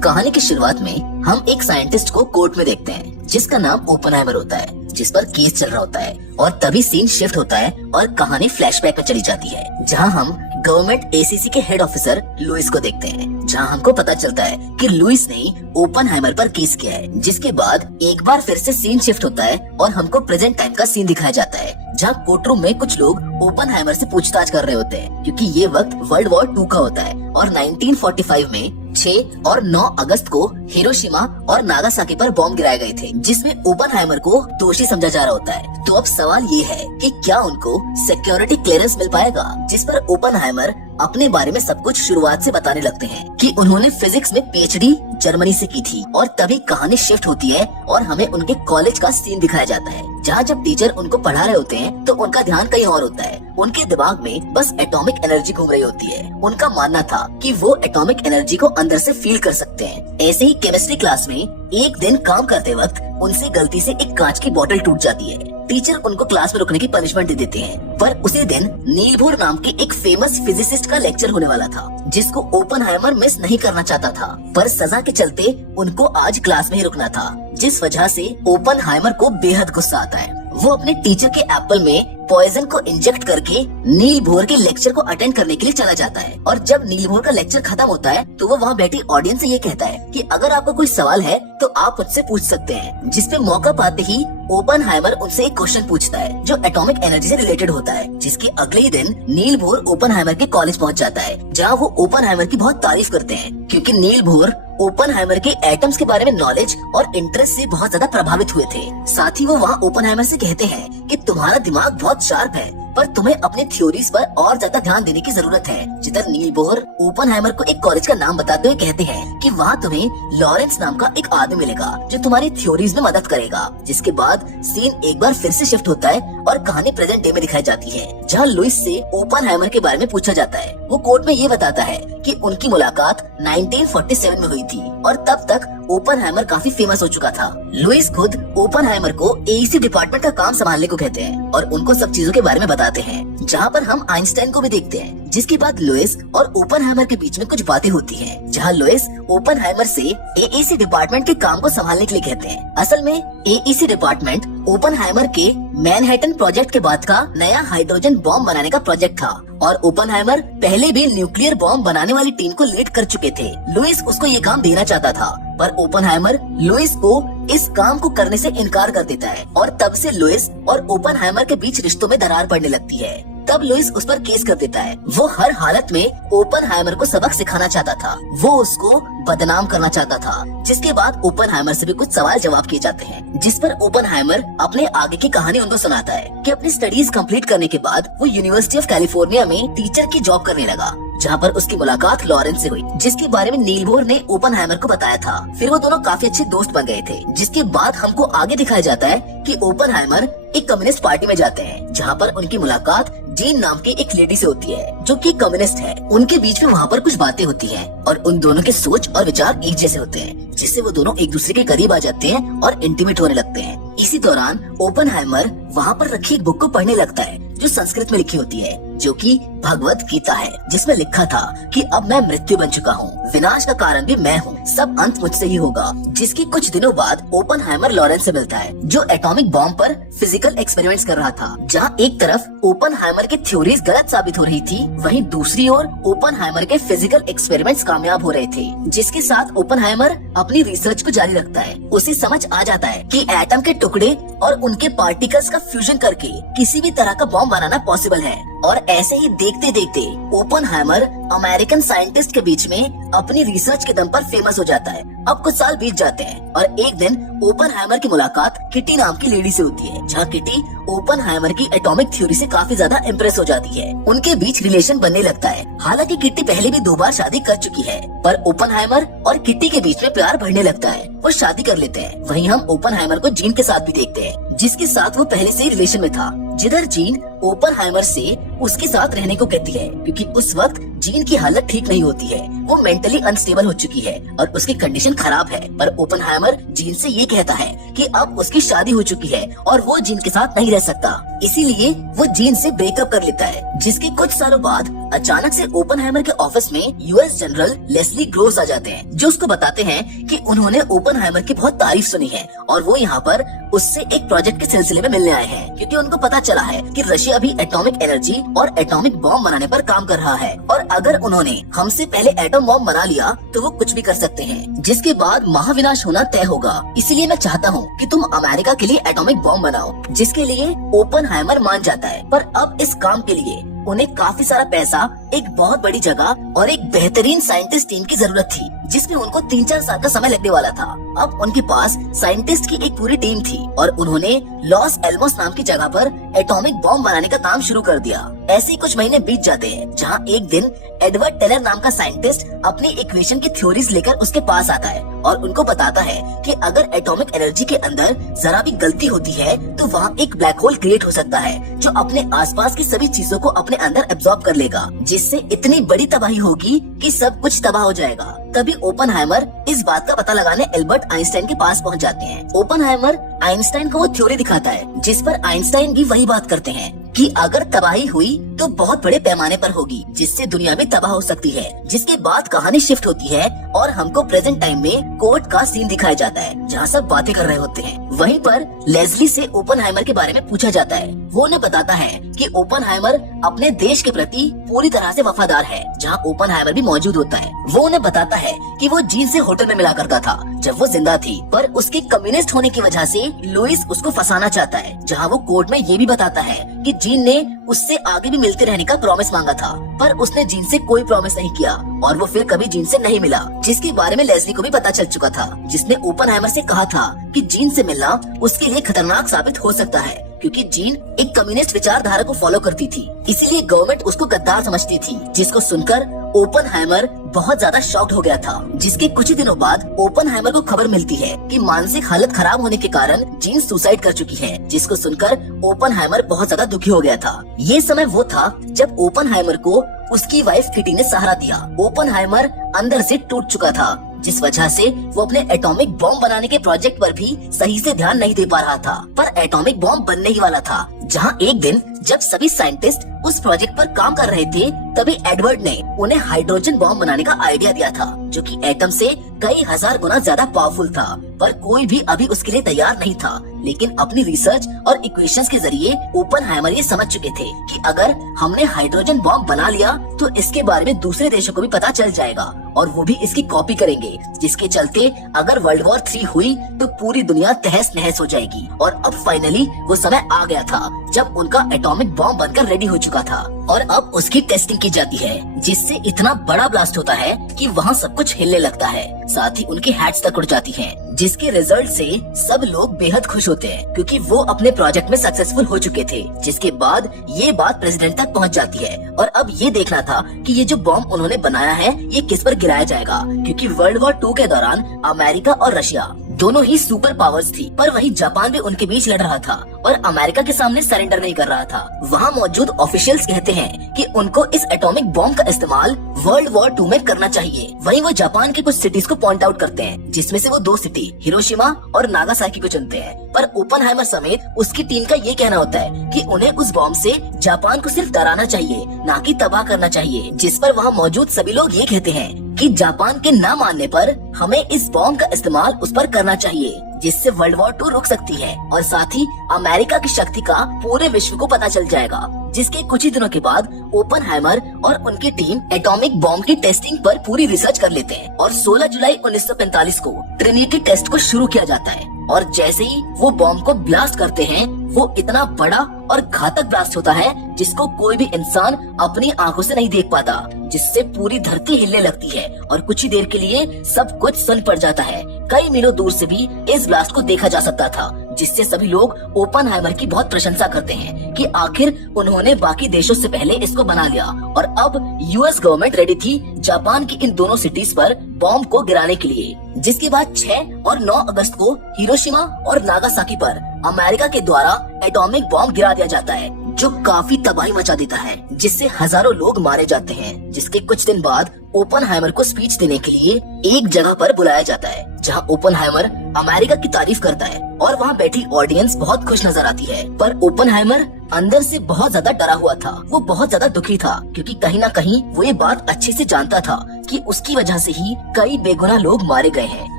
कहानी की शुरुआत में हम एक साइंटिस्ट को कोर्ट में देखते हैं जिसका नाम ओपनहाइमर होता है, जिस पर केस चल रहा होता है। और तभी सीन शिफ्ट होता है और कहानी फ्लैशबैक में चली जाती है, जहां हम गवर्नमेंट एसीसी के हेड ऑफिसर लुइस को देखते हैं, जहां हमको पता चलता है कि लुइस ने ओपनहाइमर पर केस किया है। जिसके बाद एक बार फिर से सीन शिफ्ट होता है और हमको प्रेजेंट टाइम का सीन दिखाया जाता है, जहां कोर्ट रूम में कुछ लोग ओपनहाइमर से पूछताछ कर रहे होते हैं, क्योंकि ये वक्त वर्ल्ड वॉर 2 का होता है और 1945 में 6 और 9 अगस्त को हिरोशिमा और नागासाकी पर बॉम्ब गिराए गए थे, जिसमें ओपनहाइमर को दोषी समझा जा रहा होता है। तो अब सवाल ये है कि क्या उनको सिक्योरिटी क्लियरेंस मिल पाएगा, जिस पर ओपनहाइमर अपने बारे में सब कुछ शुरुआत से बताने लगते हैं कि उन्होंने फिजिक्स में पीएचडी जर्मनी से की थी। और तभी कहानी शिफ्ट होती है और हमें उनके कॉलेज का सीन दिखाया जाता है, जहाँ जब टीचर उनको पढ़ा रहे होते हैं तो उनका ध्यान कहीं और होता है। उनके दिमाग में बस एटॉमिक एनर्जी घूम रही होती है। उनका मानना था कि वो एटॉमिक एनर्जी को अंदर से फील कर सकते हैं। ऐसे ही केमिस्ट्री क्लास में एक दिन काम करते वक्त उनसे गलती से एक कांच की बोतल टूट जाती है। टीचर उनको क्लास में रुकने की पनिशमेंट दे देते हैं, पर उसी दिन नील बोर नाम के एक फेमस फिजिसिस्ट का लेक्चर होने वाला था, जिसको ओपनहाइमर मिस नहीं करना चाहता था। पर सजा के चलते उनको आज क्लास में ही रुकना था, जिस वजह से ओपनहाइमर को बेहद गुस्सा आता है। वो अपने टीचर के एप्पल में पॉइजन को इंजेक्ट करके नील बोर के लेक्चर को अटेंड करने के लिए चला जाता है। और जब नील बोर का लेक्चर खत्म होता है तो वो वहाँ बैठी ऑडियंस से ये कहता है कि अगर आपको कोई सवाल है तो आप मुझसे पूछ सकते हैं। जिसपे मौका पाते ही ओपनहाइमर उनसे एक क्वेश्चन पूछता है जो एटॉमिक एनर्जी से रिलेटेड होता है। जिसके अगले ही दिन नील बोर ओपनहाइमर के कॉलेज पहुँच जाता है, जहाँ वो ओपनहाइमर की बहुत तारीफ करते हैं, क्योंकि नील बोर ओपनहाइमर के एटम्स के बारे में नॉलेज और इंटरेस्ट से बहुत ज्यादा प्रभावित हुए थे। साथ ही वो वहाँ ओपनहाइमर से कहते हैं कि तुम्हारा दिमाग बहुत शार्प है, पर तुम्हें अपने थ्योरीज पर और ज्यादा ध्यान देने की जरूरत है। जिधर नील बोर ओपनहाइमर को एक कॉलेज का नाम बताते हुए कहते हैं कि वहाँ तुम्हें लॉरेंस नाम का एक आदमी मिलेगा जो तुम्हारी थ्योरीज में मदद करेगा। जिसके बाद सीन एक बार फिर से शिफ्ट होता है और कहानी प्रेजेंट डे में दिखाई जाती है, जहाँ लुइस से ओपनहाइमर के बारे में पूछा जाता है। वो कोर्ट में ये बताता है कि उनकी मुलाकात 1947 में हुई थी और तब तक ओपनहाइमर काफी फेमस हो चुका था। लुइस खुद ओपनहाइमर को एईसी डिपार्टमेंट का काम संभालने को कहते हैं और उनको सब चीजों के बारे में बताते हैं, जहाँ पर हम आइंस्टाइन को भी देखते हैं। जिसके बाद लुइस और ओपनहाइमर के बीच में कुछ बातें होती हैं, जहाँ लुइस ओपनहाइमर से एईसी डिपार्टमेंट के काम को संभालने के लिए कहते हैं। असल में एईसी डिपार्टमेंट ओपनहाइमर के मैनहट्टन प्रोजेक्ट के बाद का नया हाइड्रोजन बॉम्ब बनाने का प्रोजेक्ट था और ओपनहाइमर पहले भी न्यूक्लियर बॉम्ब बनाने वाली टीम को लीड कर चुके थे। लुइस उसको ये काम देना चाहता था, पर ओपनहाइमर लुइस को इस काम को करने से इनकार कर देता है और तब से लुइस और ओपनहाइमर के बीच रिश्तों में दरार पड़ने लगती है। तब लुइस उस पर केस कर देता है। वो हर हालत में ओपनहाइमर को सबक सिखाना चाहता था, वो उसको बदनाम करना चाहता था। जिसके बाद ओपनहाइमर से भी कुछ सवाल जवाब किए जाते हैं, जिस पर ओपनहाइमर अपने आगे की कहानी उनको सुनाता है कि अपनी स्टडीज कंप्लीट करने के बाद वो यूनिवर्सिटी ऑफ कैलिफोर्निया में टीचर की जॉब करने लगा, जहाँ पर उसकी मुलाकात लॉरेंस से हुई, जिसके बारे में नील बोर ने ओपनहाइमर को बताया था। फिर वो दोनों काफी अच्छे दोस्त बन गए थे। जिसके बाद हमको आगे दिखाया जाता है कि ओपनहाइमर एक कम्युनिस्ट पार्टी में जाते हैं, जहाँ पर उनकी मुलाकात जीन नाम की एक लेडी से होती है जो कि कम्युनिस्ट है। उनके बीच में वहाँ पर कुछ बातें होती हैं और उन दोनों के सोच और विचार एक जैसे होते हैं, जिससे वो दोनों एक दूसरे के करीब आ जाते हैं और इंटीमेट होने लगते हैं। इसी दौरान ओपनहाइमर वहाँ पर रखी एक बुक को पढ़ने लगता है जो संस्कृत में लिखी होती है, जो कि भगवत गीता है, जिसमें लिखा था कि अब मैं मृत्यु बन चुका हूँ, विनाश का कारण भी मैं हूँ, सब अंत मुझसे ही होगा। जिसके कुछ दिनों बाद ओपनहाइमर लॉरेंस से मिलता है, जो एटॉमिक बॉम्ब पर फिजिकल एक्सपेरिमेंट्स कर रहा था। जहाँ एक तरफ ओपनहाइमर की थ्योरीज गलत साबित हो रही थी, वहीं दूसरी ओर ओपनहाइमर के फिजिकल एक्सपेरिमेंट्स कामयाब हो रहे थे। जिसके साथ ओपनहाइमर अपनी रिसर्च को जारी रखता है। उसे समझ आ जाता है कि एटम के टुकड़े और उनके पार्टिकल्स का फ्यूजन करके किसी भी तरह का बॉम्ब बनाना पॉसिबल है। और ऐसे ही देखते देखते ओपनहाइमर अमेरिकन साइंटिस्ट के बीच में अपनी रिसर्च के दम पर फेमस हो जाता है। अब कुछ साल बीत जाते हैं और एक दिन ओपनहाइमर की मुलाकात किटी नाम की लेडी से होती है, जहाँ किटी ओपनहाइमर की एटॉमिक थ्योरी से काफी ज्यादा इम्प्रेस हो जाती है। उनके बीच रिलेशन बनने लगता है। हालांकि किटी पहले भी 2 बार शादी कर चुकी है, पर ओपनहाइमर और किटी के बीच में प्यार बढ़ने लगता है। वो शादी कर लेते हैं। वहीं हम ओपनहाइमर को जीन के साथ भी देखते हैं, जिसके साथ वो पहले से ही रिलेशन में था। जिधर जीन ओपनहाइमर से उसके साथ रहने को कहती है, क्योंकि उस वक्त जीन की हालत ठीक नहीं होती है, वो मेंटली अनस्टेबल हो चुकी है और उसकी कंडीशन खराब है। पर ओपनहाइमर जीन से ये कहता है कि अब उसकी शादी हो चुकी है और वो जीन के साथ नहीं रह सकता, इसीलिए वो जीन से ब्रेकअप कर लेता है। जिसके कुछ सालों बाद अचानक से ओपनहाइमर के ऑफिस में यूएस जनरल लेस्ली ग्रोव्स आ जाते हैं, जो उसको बताते हैं कि उन्होंने ओपनहाइमर की बहुत तारीफ सुनी है और वो यहाँ पर उससे एक प्रोजेक्ट के सिलसिले में मिलने आए हैं, क्योंकि उनको पता चला है कि रशिया भी एटॉमिक एनर्जी और एटॉमिक बॉम्ब बनाने पर काम कर रहा है और अगर उन्होंने हमसे पहले एटम बॉम्ब बना लिया तो वो कुछ भी कर सकते हैं, जिसके बाद महाविनाश होना तय होगा। इसीलिए मैं चाहता हूँ कि तुम अमेरिका के लिए एटॉमिक बॉम्ब बनाओ, जिसके लिए ओपनहाइमर मान जाता है। पर अब इस काम के लिए उन्हें काफी सारा पैसा, एक बहुत बड़ी जगह और एक बेहतरीन साइंटिस्ट टीम की जरूरत थी, जिसमें उनको 3-4 साल का समय लगने वाला था। अब उनके पास साइंटिस्ट की एक पूरी टीम थी और उन्होंने लॉस एल्मोस नाम की जगह पर एटॉमिक बॉम्ब बनाने का काम शुरू कर दिया। ऐसे ही कुछ महीने बीत जाते हैं, जहाँ एक दिन एडवर्ड टेलर नाम का साइंटिस्ट अपनी इक्वेशन की थ्योरीज लेकर उसके पास आता है और उनको बताता है कि अगर एटॉमिक एनर्जी के अंदर जरा भी गलती होती है तो वहाँ एक ब्लैक होल क्रिएट हो सकता है, जो अपने आसपास की सभी चीजों को अपने अंदर एब्जॉर्ब कर लेगा, जिससे इतनी बड़ी तबाही होगी कि सब कुछ तबाह हो जाएगा। तभी ओपनहाइमर इस बात का पता लगाने एल्बर्ट आइंस्टाइन के पास पहुंच जाते हैं। ओपनहाइमर आइंस्टाइन को वो थ्योरी दिखाता है, जिस पर आइंस्टाइन भी वही बात करते हैं कि अगर तबाही हुई तो बहुत बड़े पैमाने पर होगी, जिससे दुनिया भी तबाह हो सकती है। जिसके बाद कहानी शिफ्ट होती है और हमको प्रेजेंट टाइम में कोर्ट का सीन दिखाया जाता है, जहाँ सब बातें कर रहे होते हैं। वहीं पर लेस्ली से ओपनहाइमर के बारे में पूछा जाता है। वो उन्हें बताता है कि ओपनहाइमर अपने देश के प्रति पूरी तरह से वफादार है, जहाँ ओपनहाइमर भी मौजूद होता है। वो उन्हें बताता है कि वो जीन से होटल में मिला करता था जब वो जिंदा थी, पर उसके कम्युनिस्ट होने की वजह से लुइस उसको फंसाना चाहता है। जहाँ वो कोर्ट में ये भी बताता है कि जीन ने उससे आगे भी मिलते रहने का प्रॉमिस मांगा था, पर उसने जीन से कोई प्रॉमिस नहीं किया और वो फिर कभी जीन से नहीं मिला, जिसके बारे में लेस्ली को भी पता चल चुका था, जिसने ओपनहाइमर से कहा था कि जीन से मिलना उसके लिए खतरनाक साबित हो सकता है, क्योंकि जीन एक कम्युनिस्ट विचारधारा को फॉलो करती थी, इसीलिए गवर्नमेंट उसको गद्दार समझती थी। जिसको सुनकर ओपनहाइमर बहुत ज्यादा शॉक्ड हो गया था। जिसके कुछ ही दिनों बाद ओपनहाइमर को खबर मिलती है कि मानसिक हालत खराब होने के कारण जीन सुसाइड कर चुकी है, जिसको सुनकर ओपनहाइमर बहुत ज्यादा दुखी हो गया था। ये समय वो था जब ओपनहाइमर को उसकी वाइफ किटी ने सहारा दिया। ओपनहाइमर अंदर से टूट चुका था, जिस वजह से वो अपने एटॉमिक बॉम्ब बनाने के प्रोजेक्ट पर भी सही से ध्यान नहीं दे पा रहा था। पर एटॉमिक बॉम्ब बनने ही वाला था, जहाँ एक दिन जब सभी साइंटिस्ट उस प्रोजेक्ट पर काम कर रहे थे, तभी एडवर्ड ने उन्हें हाइड्रोजन बॉम्ब बनाने का आइडिया दिया था, जो कि एटम से कई हजार गुना ज्यादा पावरफुल था। पर कोई भी अभी उसके लिए तैयार नहीं था, लेकिन अपनी रिसर्च और इक्वेशंस के जरिए ओपनहाइमर ये समझ चुके थे कि अगर हमने हाइड्रोजन बॉम्ब बना लिया तो इसके बारे में दूसरे देशों को भी पता चल जाएगा और वो भी इसकी कॉपी करेंगे, जिसके चलते अगर वर्ल्ड वॉर 3 हुई तो पूरी दुनिया तहस नहस हो जाएगी। और अब फाइनली वो समय आ गया था जब उनका एटॉमिक बॉम्ब बनकर रेडी हो चुका था और अब उसकी टेस्टिंग की जाती है, जिससे इतना बड़ा ब्लास्ट होता है कि वहाँ सब कुछ हिलने लगता है, साथ ही उनकी हैट्स तक उड़ जाती हैं, जिसके रिजल्ट से सब लोग बेहद खुश होते हैं, क्योंकि वो अपने प्रोजेक्ट में सक्सेसफुल हो चुके थे। जिसके बाद ये बात प्रेसिडेंट तक पहुंच जाती है और अब ये देखना था कि ये जो बॉम्ब उन्होंने बनाया है ये किस पर गिराया जाएगा, क्योंकि वर्ल्ड वॉर 2 के दौरान अमेरिका और रशिया दोनों ही सुपर पावर्स थी, पर वही जापान भी उनके बीच लड़ रहा था और अमेरिका के सामने सरेंडर नहीं कर रहा था। वहाँ मौजूद ऑफिशियल्स कहते हैं कि उनको इस एटॉमिक बॉम्ब का इस्तेमाल वर्ल्ड वॉर 2 में करना चाहिए। वहीं वो जापान के कुछ सिटीज को पॉइंट आउट करते हैं, जिसमें से वो 2 सिटी हिरोशिमा और नागासाकी को चुनते हैं। पर ओपनहाइमर समेत उसकी टीम का ये कहना होता है कि उन्हें उस बॉम्ब से जापान को सिर्फ डराना चाहिए, ना कि तबाह करना चाहिए। जिस पर वहाँ मौजूद सभी लोग ये कहते हैं कि जापान के न मानने पर हमें इस बॉम्ब का इस्तेमाल उस पर करना चाहिए, जिससे वर्ल्ड वॉर 2 रुक सकती है और साथ ही अमेरिका की शक्ति का पूरे विश्व को पता चल जाएगा। जिसके कुछ ही दिनों के बाद ओपनहाइमर और उनकी टीम एटॉमिक बॉम्ब की टेस्टिंग पर पूरी रिसर्च कर लेते हैं और 16 जुलाई 1945 को ट्रिनिटी टेस्ट को शुरू किया जाता है। और जैसे ही वो बॉम्ब को ब्लास्ट करते हैं, वो इतना बड़ा और घातक ब्लास्ट होता है जिसको कोई भी इंसान अपनी आंखों से नहीं देख पाता, जिससे पूरी धरती हिलने लगती है और कुछ ही देर के लिए सब कुछ सुन पड़ जाता है। कई मीलों दूर से भी इस ब्लास्ट को देखा जा सकता था, जिससे सभी लोग ओपनहाइमर की बहुत प्रशंसा करते हैं कि आखिर उन्होंने बाकी देशों से पहले इसको बना लिया। और अब यूएस गवर्नमेंट रेडी थी जापान की इन दोनों सिटीज पर बॉम्ब को गिराने के लिए। जिसके बाद 6 और 9 अगस्त को हिरोशिमा और नागासाकी पर अमेरिका के द्वारा एटॉमिक बॉम्ब गिरा दिया जाता है, जो काफी तबाही मचा देता है, जिससे हजारों लोग मारे जाते हैं। जिसके कुछ दिन बाद ओपनहाइमर को स्पीच देने के लिए एक जगह पर बुलाया जाता है, जहां ओपनहाइमर अमेरिका की तारीफ करता है और वहां बैठी ऑडियंस बहुत खुश नजर आती है। पर ओपनहाइमर अंदर से बहुत ज्यादा डरा हुआ था। वो बहुत ज्यादा दुखी था, क्योंकि कहीं ना कहीं वो ये बात अच्छे से जानता था कि उसकी वजह से ही कई बेगुनाह लोग मारे गए हैं,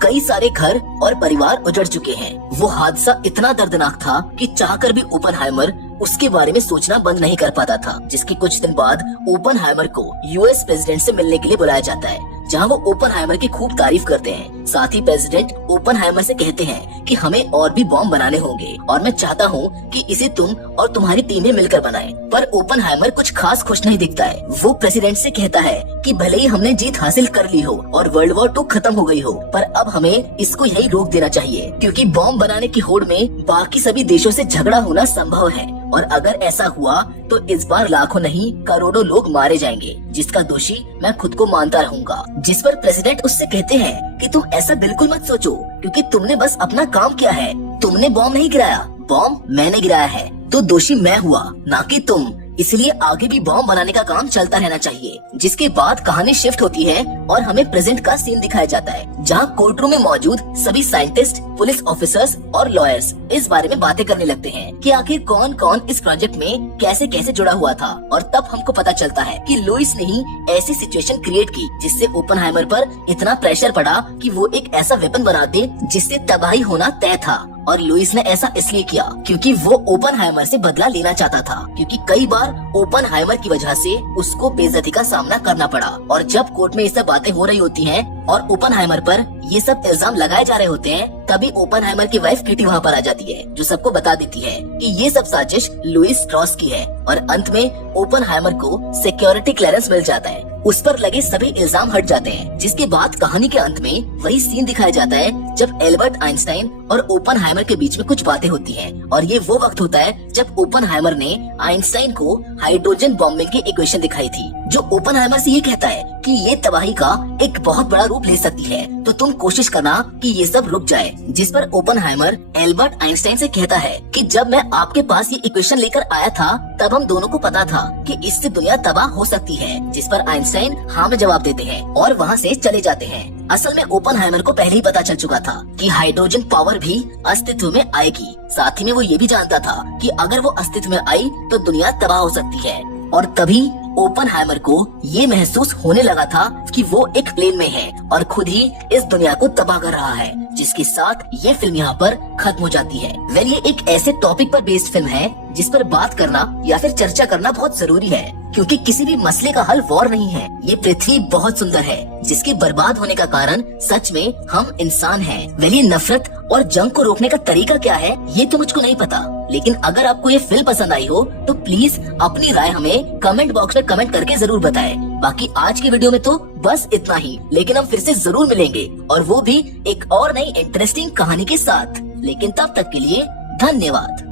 कई सारे घर और परिवार उजड़ चुके हैं। वो हादसा इतना दर्दनाक था कि चाहकर भी ओपनहाइमर उसके बारे में सोचना बंद नहीं कर पाता था। जिसके कुछ दिन बाद ओपनहाइमर को यूएस प्रेसिडेंट से मिलने के लिए बुलाया जाता है, जहां वो ओपनहाइमर की खूब तारीफ करते हैं। साथ ही प्रेसिडेंट ओपनहाइमर से कहते हैं कि हमें और भी बॉम्ब बनाने होंगे और मैं चाहता हूँ कि इसे तुम और तुम्हारी टीमें मिलकर बनाएं। पर ओपनहाइमर कुछ खास खुश नहीं दिखता है। वो प्रेसिडेंट से कहता है कि भले ही हमने जीत हासिल कर ली हो और वर्ल्ड वॉर 2 खत्म हो गई हो, पर अब हमें इसको यही रोक देना चाहिए, क्योंकि बॉम्ब बनाने की होड़ में बाकी सभी देशों से झगड़ा होना संभव है और अगर ऐसा हुआ तो इस बार लाखों नहीं करोड़ों लोग मारे जाएंगे, जिसका दोषी मैं खुद को मानता रहूंगा। जिस पर प्रेसिडेंट उससे कहते हैं कि तुम ऐसा बिल्कुल मत सोचो, क्योंकि तुमने बस अपना काम किया है। तुमने बॉम्ब नहीं गिराया, बॉम्ब मैंने गिराया है, तो दोषी मैं हुआ, ना कि तुम। इसलिए आगे भी बॉम्ब बनाने का काम चलता रहना चाहिए। जिसके बाद कहानी शिफ्ट होती है और हमें प्रेजेंट का सीन दिखाया जाता है, जहां कोर्ट रूम में मौजूद सभी साइंटिस्ट, पुलिस ऑफिसर्स और लॉयर्स इस बारे में बातें करने लगते हैं कि आखिर कौन कौन इस प्रोजेक्ट में कैसे कैसे जुड़ा हुआ था। और तब हमको पता चलता है कि लुइस ने ही ऐसी सिचुएशन क्रिएट की जिससे ओपनहाइमर पर इतना प्रेशर पड़ा कि वो एक ऐसा वेपन बना दे जिससे तबाही होना तय था। और लुइस ने ऐसा इसलिए किया क्योंकि वो ओपनहाइमर से बदला लेना चाहता था, क्योंकि कई बार ओपनहाइमर की वजह से उसको बेइज्जती का सामना करना पड़ा। और जब कोर्ट में ये सब बातें हो रही होती हैं और ओपनहाइमर पर ये सब इल्जाम लगाए जा रहे होते हैं, तभी ओपनहाइमर की वाइफ किटी वहाँ पर आ जाती है, जो सबको बता देती है कि ये सब साजिश लुइस स्ट्रॉस की है। और अंत में ओपनहाइमर को सिक्योरिटी क्लियरेंस मिल जाता है, उस पर लगे सभी इल्जाम हट जाते हैं। जिसके बाद कहानी के अंत में वही सीन दिखाया जाता है जब एल्बर्ट आइंस्टाइन और ओपनहाइमर के बीच में कुछ बातें होती हैं। और ये वो वक्त होता है जब ओपनहाइमर ने आइंस्टाइन को हाइड्रोजन बॉम्बिंग की इक्वेशन दिखाई थी, जो ओपनहाइमर से ये कहता है कि ये तबाही का एक बहुत बड़ा रूप ले सकती है, तो तुम कोशिश करना कि ये सब रुक जाए। जिस पर ओपनहाइमर एल्बर्ट आइंस्टाइन से कहता है कि जब मैं आपके पास ये इक्वेशन लेकर आया था, तब हम दोनों को पता था कि इससे दुनिया तबाह हो सकती है। जिस पर आइंस्टाइन हाँ में जवाब देते हैं और वहाँ से चले जाते हैं। असल में ओपनहाइमर को पहले ही पता चल चुका था कि हाइड्रोजन पावर भी अस्तित्व में आएगी। साथ ही में वो ये भी जानता था कि अगर वो अस्तित्व में आई तो दुनिया तबाह हो सकती है। और तभी ओपनहाइमर को ये महसूस होने लगा था कि वो एक प्लेन में है और खुद ही इस दुनिया को तबाह कर रहा है। जिसके साथ ये फिल्म यहाँ पर खत्म हो जाती है। वेल, ये एक ऐसे टॉपिक पर बेस्ड फिल्म है जिस पर बात करना या फिर चर्चा करना बहुत जरूरी है, क्योंकि किसी भी मसले का हल वॉर नहीं है। ये पृथ्वी बहुत सुंदर है, जिसके बर्बाद होने का कारण सच में हम इंसान हैं। वेल, ये नफरत और जंग को रोकने का तरीका क्या है ये तो मुझको नहीं पता, लेकिन अगर आपको ये फिल्म पसंद आई हो तो प्लीज अपनी राय हमें कमेंट बॉक्स में कमेंट करके जरूर बताएं। बाकी आज की वीडियो में तो बस इतना ही, लेकिन हम फिर से जरूर मिलेंगे और वो भी एक और नई इंटरेस्टिंग कहानी के साथ। लेकिन तब तक के लिए धन्यवाद।